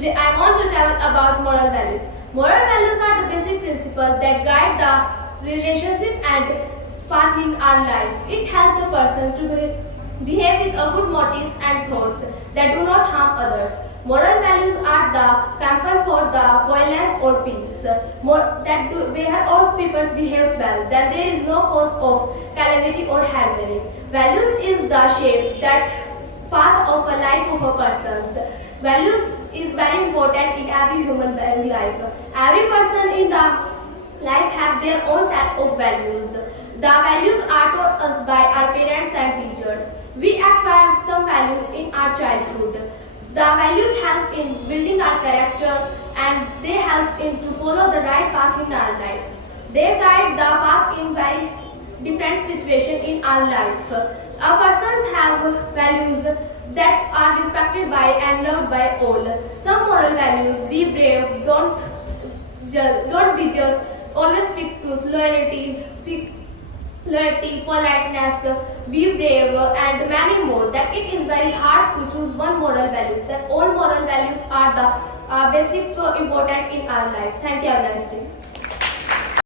Today I want to tell about moral values. Moral values are the basic principles that guide the relationship and path in our life. It helps a person to behave with a good motives and thoughts that do not harm others. Moral values are the compel for the violence or peace. Where all people behave well, then there is no cause of calamity or harmony. Values is the shape that path of a life of a person. Values is very important in every human being life. Every person in the life have their own set of values. The values are taught us by our parents and teachers. We acquire some values in our childhood. The values help in building our character and they help in to follow the right path in our life. They guide the path in very different situations in our life. Our persons have values that are respected by and loved by all. Some moral values: be brave, don't be just, always speak truth, loyalty, politeness, be brave, and many more. That it is very hard to choose one moral values. That all moral values are the basic important in our life. Thank you. Have a nice day.